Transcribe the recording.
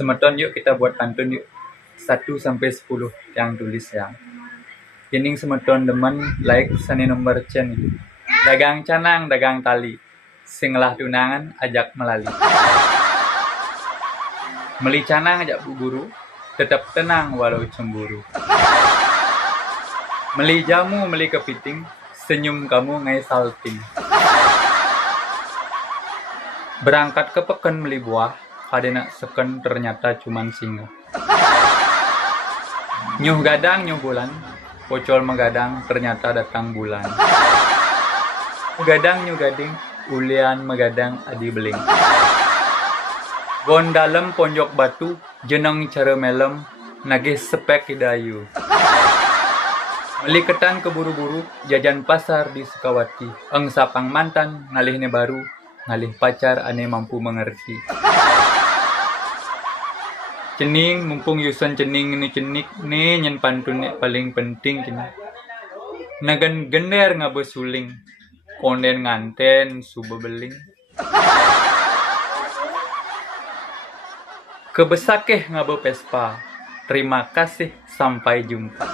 Semeton yuk kita buat pantun yuk. 1 sampai 10 yang tulis ya. Kining semeton demen like sani nomor cen. Dagang canang, dagang tali. Sing lah tunangan ajak melali. Meli canang ajak bu guru, tetap tenang walau cemburu. Meli jamu, meli kepiting, senyum kamu ngai salting. Berangkat ke peken meli buah, nak seken ternyata cuman singa. Nyuh gadang, nyuh bulan, pocol megadang, ternyata datang bulan. Gadang, nyuh gading, ulian megadang, adi beling. Gon dalem ponjok batu, jeneng cara melem, nagih sepek hidayu. Meli ketan keburu-buru, jajan pasar di Sukawati. Eng sapang mantan, ngalihnya baru, ngalih pacar ane mampu mengerti. Cening, mumpung yusan cening ini cenik, nih nyen pantun paling penting kini. Nagan gender ngabe suling, konden nganten suba beling. Kebesakeh ngabe pespa, terima kasih, sampai jumpa.